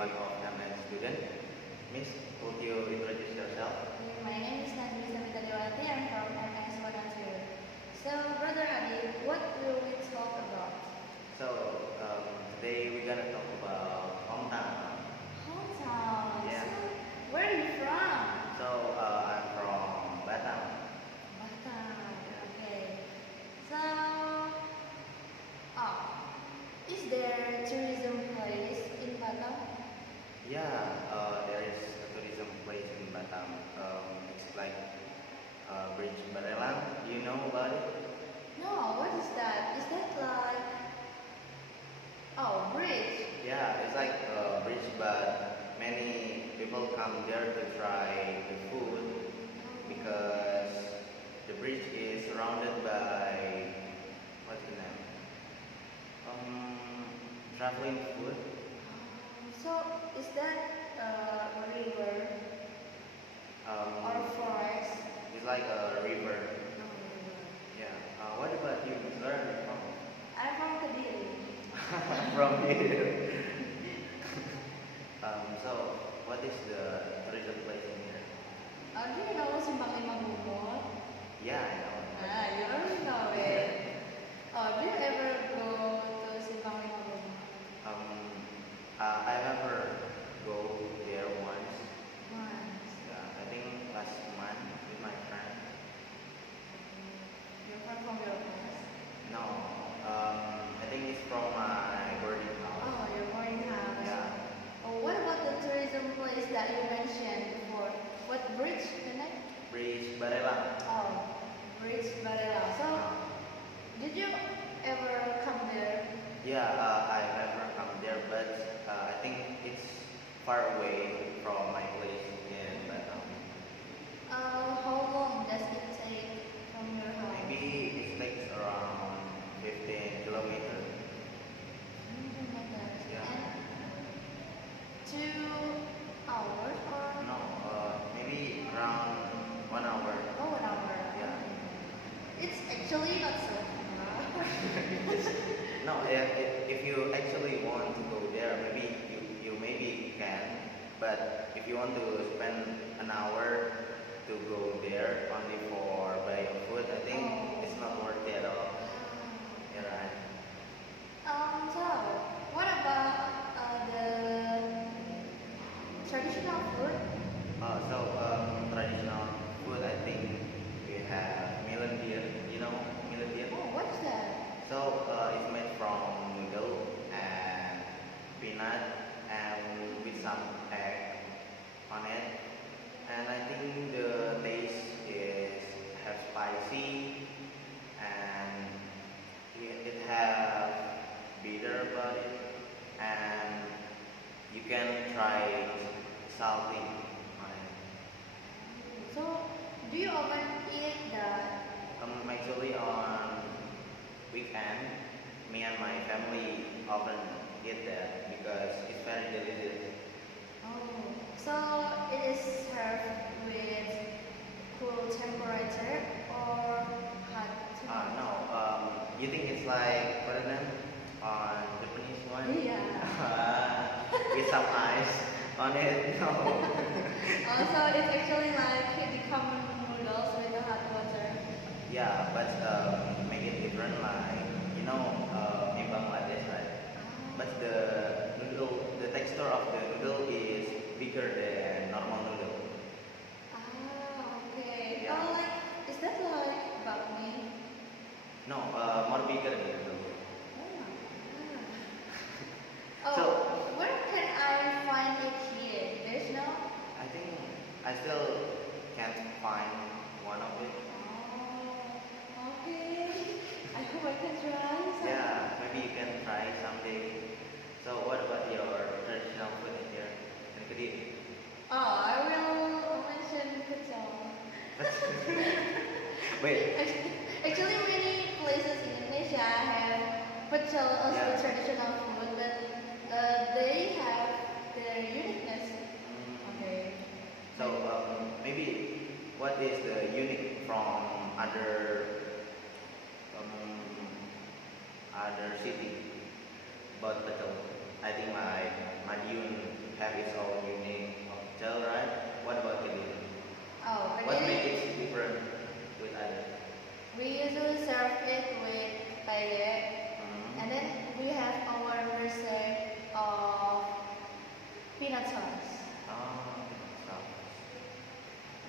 one of MS student. Miss, would you introduce yourself? My name is Najmi Samita Dewati. I'm from MS 102. So, Brother Adi, what will we talk about? So today we're gonna talk about hometown. Hometown. Yeah. So, where are you from? So I'm from Batam. Batam. Okay. So, is there tourism place in Batam? Yeah, there is a tourism place in Batam. It's like Bridge Barelang. Do you know about it? No, what is that? Is that like bridge? Yeah, it's like a bridge, but many people come there to try the food because the bridge is surrounded by what's the name? Traveling food. So, is that a river or Um, a forest? it's like a river. No, river. Yeah. What about you? Where are you from? I'm from Kediri. From here. So what is the tourism place in here? Do you know Simpang Lima Gumul? Yeah, I know. You already know it. Do you ever go to Simpang Lima Gumul? I never go there once. Once. Yeah, I think last month with my friend. You're from your class? No, I think it's from my boarding house. Oh, your boarding house. Yeah, Oh, what about the tourism place that you mentioned before? What bridge, the name? Bridge Barelang. Oh, Bridge Barela. So, did you ever come there? Yeah, I never come there, but I think it's far away from my place in Batam. How long does it take from your house? Maybe it takes around 15 kilometers. Kilometers. Yeah. And 2 hours or? No, maybe around 1 hour. Oh, 1 hour. Yeah. It's actually not so far. No, if you actually want to go there, maybe you maybe can. But if you want to spend an hour to go there only for buying food, I think Oh. it's not worth it at all. Yeah, right. So, what about the traditional food? Traditional food, I think we have millet beer. You know millet beer? Oh, what's that? So it's made from noodle and peanut and with some egg on it. And I think the taste is have spicy and it have bitter about it, and you can try salty on it. So, do you often eat that? Actually on weekend, me and my family often eat that because it's very delicious. Oh, so it is served with cool temperature or hot No, you think it's like what is that on Japanese one? Yeah. With some ice on it? No. So it's actually like the common noodles with the hot water. Yeah, but make it different, like in Bangladesh, right? But the texture of the noodle is bigger than normal noodle. Okay. Yeah. Like, is that like bakmi? No, more bigger than noodle. Oh, So where can I find it here? There's no. I think I still can't find one of it. Oh, okay. I hope I can try some. Yeah, maybe you can try someday. So what about your traditional food in here in Kediri? I will mention kecap. Wait, Actually, many places in Indonesia have pecel as the Yeah. traditional food, but they have their uniqueness. Okay. so maybe what is the unique from other city about Betel? I think like Madiun have its own unique hotel, right? What about Kediri? Oh, What Kediri, makes it different with others? we usually serve it with paella, Mhm. and then we have our version of peanut sauce. Oh, so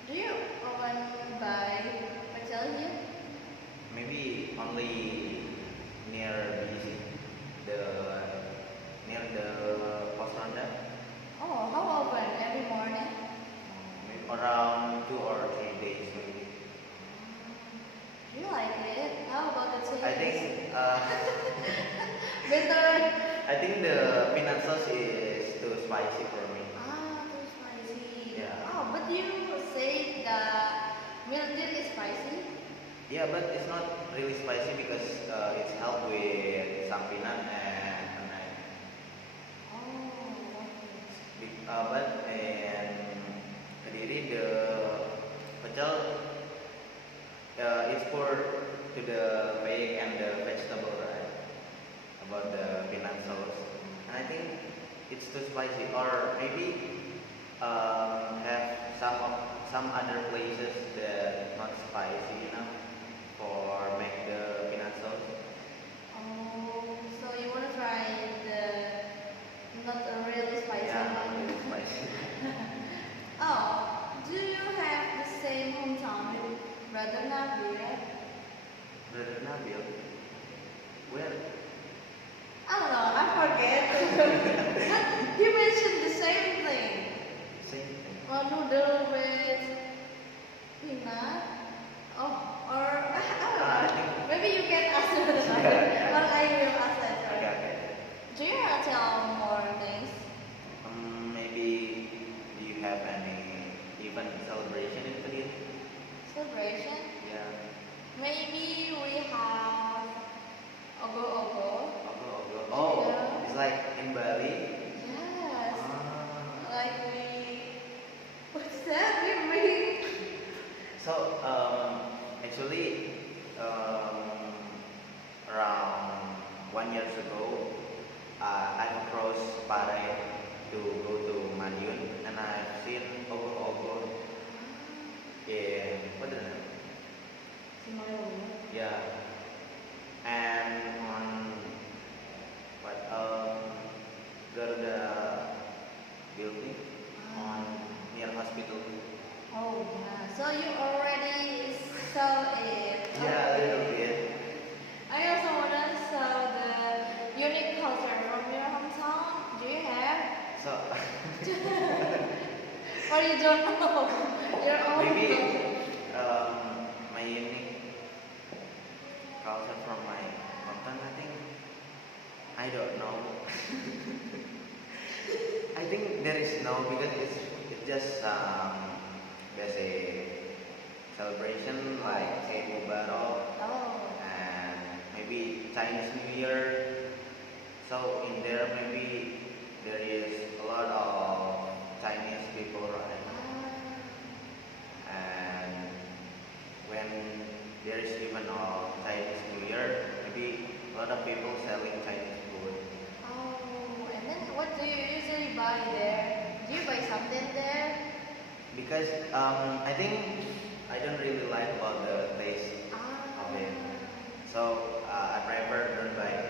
Do you often buy pecel here? maybe only near BC, the near the pos ronda, Oh, how often? Every morning? maybe around 2 or 3 days maybe. Do you like it? How about the taste? I think Better. I think the peanut sauce is too spicy for me. Ah, too spicy. Yeah. Oh, but you say that milk tea is spicy? Yeah, but it's not really spicy because it's helped with some peanut and an egg. Oh, But in Kediri the pecel it's pour to the egg and the vegetable, right? About the peanut sauce, and I think it's too spicy. Or maybe have some other places that not spicy enough for make the peanut sauce. oh, so you want to try the not a really spicy Yeah, not one? really spicy. Oh, do you have the same hometown with Brother Nabil? Brother Nabil, where? I don't know, I forget. But you mentioned the same thing. Same thing. Noodle with peanut. Oh, or I don't I know. think. Maybe you can ask the Yeah. or I will ask later. Okay, okay. Do you want to tell more things? Maybe do you have any event celebration in Kediri? Celebration? Yeah. Maybe we have ogo-ogo. Oh, Yeah. it's like in Bali. Yes. Ah. Like what's that? We So actually around 1 year ago, I crossed Pare to go to Madiun, and I've seen Ogo in what is it? Yeah, and on what Garuda building on near hospital. Oh yeah. So you already saw it. Yeah, a little bit. I also wanna saw the unique culture from your hometown. Do you have? So Or you don't know your own maybe culture? my unique culture from my hometown. I think I don't know. I think there is no because it's just there's a celebration like Eid Mubarak Oh. and maybe Chinese New Year. So in there maybe there is a lot of Chinese people, right? Ah. And when there is even a Chinese New Year, maybe a lot of people selling Chinese food. Oh, and then what do you usually buy there? Do you buy something there? Because I think I don't really like about the taste Ah. of it, so I prefer don't buy it.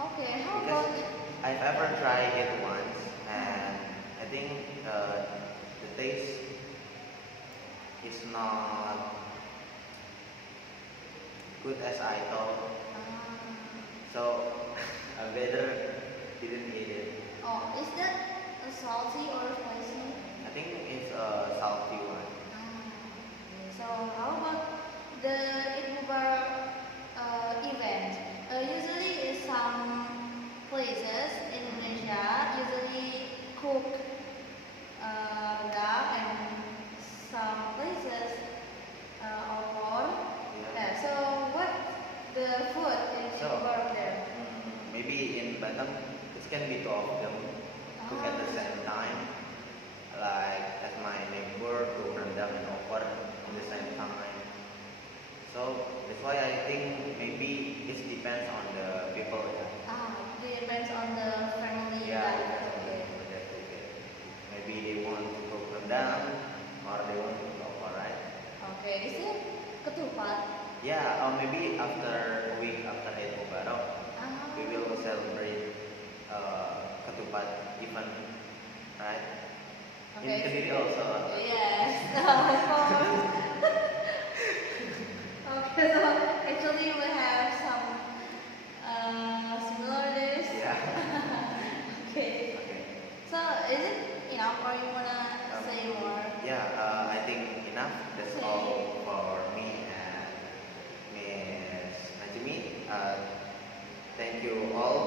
Okay, how Because about I've ever tried it once, and I think the taste is not good as I thought. So I better didn't eat it. oh, is that a salty or spicy? I think it's a salty one. Okay. So how about the Eid Mubarak event? Usually in some places in Indonesia usually cook duck and some places opor. Yeah. Yeah, so what the food in Eid So, Mubarak there? maybe in Batam it can be two of them cook at the same time. Like as my neighbor cook rendang and opor at the same time. So that's why I think maybe it depends on the people. Ah, it depends on the family Yeah, life. depends on the Okay. people that cook. Sumedang, or they want to go for right? Okay, is it ketupat? Yeah, or maybe after a week after Eid Mubarak, Ah, we will celebrate ketupat event, right? In okay. Kediri also. Yes, of course. Okay, so actually we have some similar dish. Yeah. Okay. Okay. So is it enough or you wanna say more? Yeah, I think enough. That's Okay. all for me and Miss Najmi. Thank you all